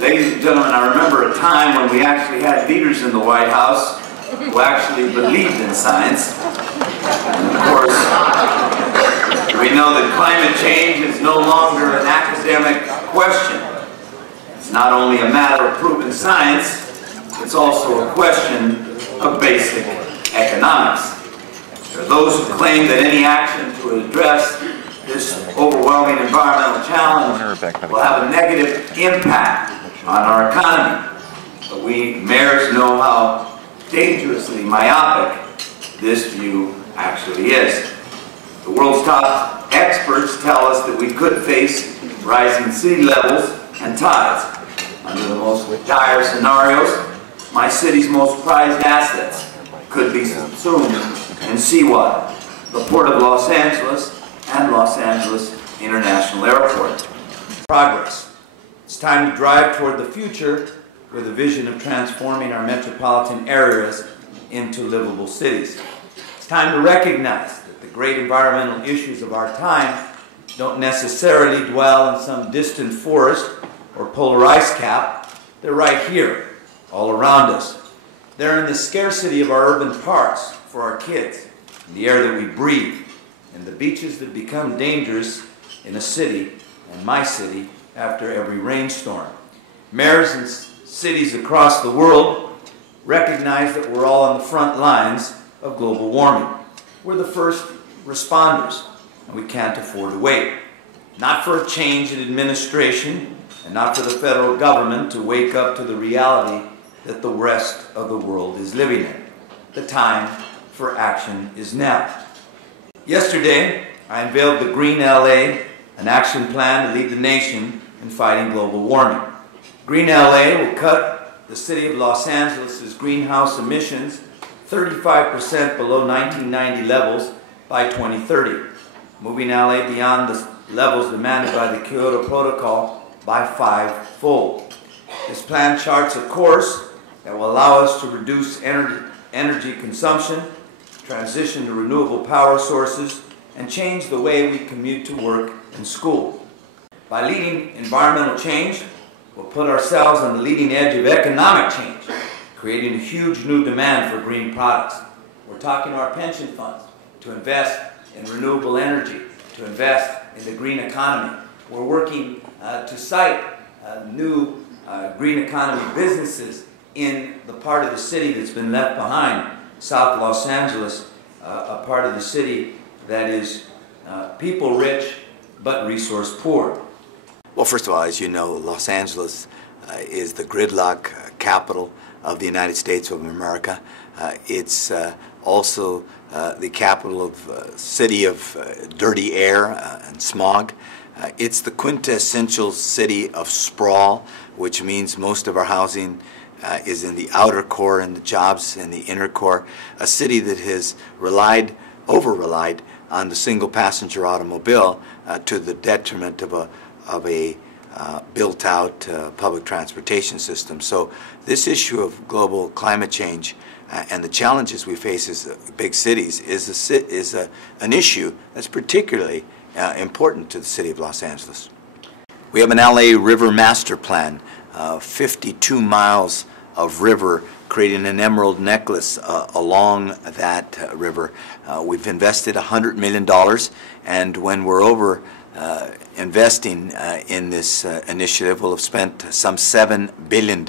Ladies and gentlemen, I remember a time when we actually had leaders in the White House who actually believed in science. And of course, we know that climate change is no longer an academic question. It's not only a matter of proven science, it's also a question of basic economics. There are those who claim that any action to address this overwhelming environmental challenge will have a negative impact on our economy. But we mayors know how dangerously myopic this view actually is. The world's top experts tell us that we could face rising sea levels and tides. Under the most dire scenarios, my city's most prized assets could be subsumed in seawater. The Port of Los Angeles and Los Angeles International Airport. Progress. It's time to drive toward the future with a vision of transforming our metropolitan areas into livable cities. It's time to recognize that the great environmental issues of our time don't necessarily dwell in some distant forest or polar ice cap. They're right here, all around us. They're in the scarcity of our urban parks for our kids, in the air that we breathe, and the beaches that become dangerous in a city, and my city, after every rainstorm. Mayors in cities across the world recognize that we're all on the front lines of global warming. We're the first responders, and we can't afford to wait. Not for a change in administration, and not for the federal government to wake up to the reality that the rest of the world is living in. The time for action is now. Yesterday, I unveiled the Green LA, an action plan to lead the nation in fighting global warming. Green LA will cut the city of Los Angeles' greenhouse emissions 35% below 1990 levels by 2030, moving LA beyond the levels demanded by the Kyoto Protocol by 5-fold. This plan charts a course that will allow us to reduce energy consumption, transition to renewable power sources, and change the way we commute to work and school. By leading environmental change, we'll put ourselves on the leading edge of economic change, creating a huge new demand for green products. We're talking to our pension funds to invest in renewable energy, to invest in the green economy. We're working to cite new green economy businesses in the part of the city that's been left behind, South Los Angeles, a part of the city that is people rich but resource poor. Well, first of all, as you know, Los Angeles is the gridlock capital of the United States of America. It's also the capital of city of dirty air and smog. It's the quintessential city of sprawl, which means most of our housing is in the outer core and the jobs in the inner core. A city that has over-relied on the single passenger automobile to the detriment of a built-out public transportation system. So this issue of global climate change and the challenges we face as big cities is an issue that's particularly important to the city of Los Angeles. We have an LA River Master Plan, 52 miles of river, creating an emerald necklace along that river. We've invested $100 million, and when we're over investing in this initiative, we'll have spent some $7 billion.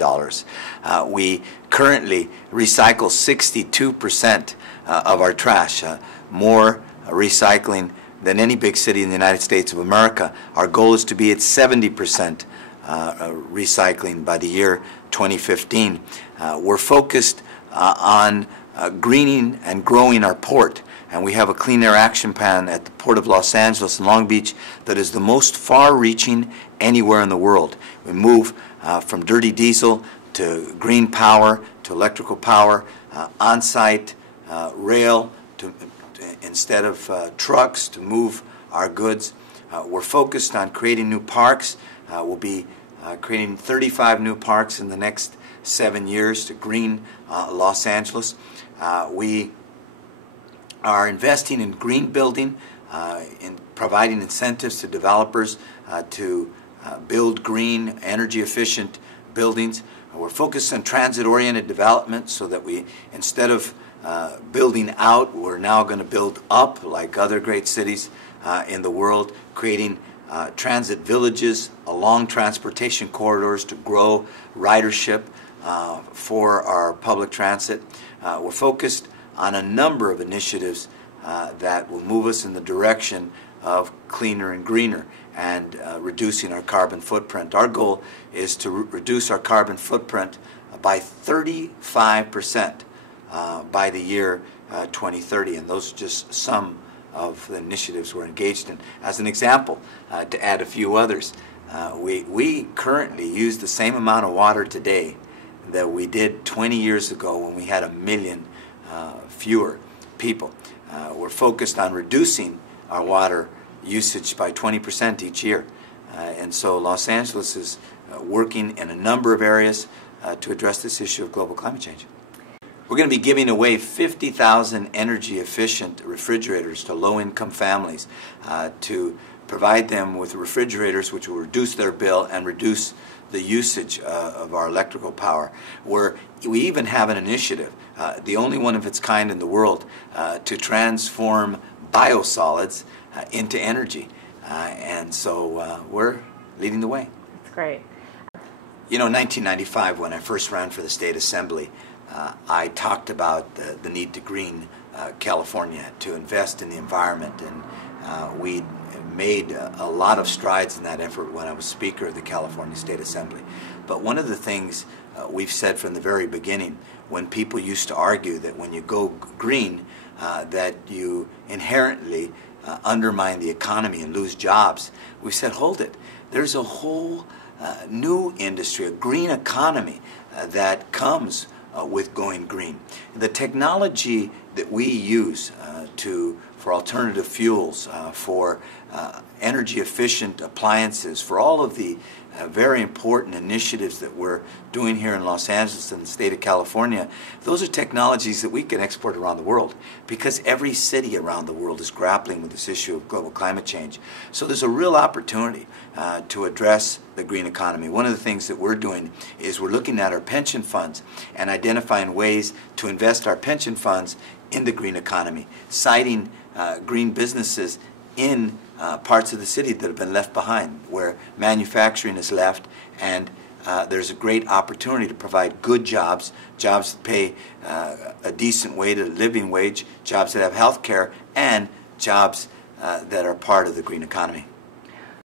We currently recycle 62% of our trash, more recycling than any big city in the United States of America. Our goal is to be at 70% recycling by the year 2015. We're focused on greening and growing our port, and we have a clean air action plan at the Port of Los Angeles and Long Beach that is the most far-reaching anywhere in the world. We move from dirty diesel to green power, to electrical power, on-site rail, instead of trucks to move our goods. We're focused on creating new parks. We'll be creating 35 new parks in the next 7 years to green Los Angeles. We are investing in green building, in providing incentives to developers to build green, energy efficient buildings. We're focused on transit-oriented development so that we, instead of building out, we're now going to build up like other great cities in the world, creating transit villages along transportation corridors to grow ridership for our public transit. We're focused on a number of initiatives that will move us in the direction of cleaner and greener and reducing our carbon footprint. Our goal is to reduce our carbon footprint by 35% by the year 2030, and those are just some of the initiatives we're engaged in. As an example, to add a few others, we currently use the same amount of water today that we did 20 years ago when we had 1 million fewer people. We're focused on reducing our water usage by 20% each year. And so Los Angeles is working in a number of areas to address this issue of global climate change. We're going to be giving away 50,000 energy-efficient refrigerators to low-income families to provide them with refrigerators which will reduce their bill and reduce the usage of our electrical power. We even have an initiative, the only one of its kind in the world, to transform biosolids into energy. And so we're leading the way. That's great. You know, in 1995, when I first ran for the State Assembly, I talked about the need to green California, to invest in the environment, and we made a lot of strides in that effort when I was Speaker of the California State Assembly. But one of the things we've said from the very beginning, when people used to argue that when you go green, that you inherently undermine the economy and lose jobs, we said, hold it. There's a whole new industry, a green economy that comes with going green. The technology that we use for alternative fuels, for energy efficient appliances, for all of the very important initiatives that we're doing here in Los Angeles and the state of California, those are technologies that we can export around the world, because every city around the world is grappling with this issue of global climate change. So there's a real opportunity to address the green economy. One of the things that we're doing is we're looking at our pension funds and identifying ways to invest our pension funds in the green economy, citing green businesses in parts of the city that have been left behind, where manufacturing is left, and there's a great opportunity to provide good jobs, jobs that pay a decent wage, a living wage, jobs that have health care, and jobs that are part of the green economy.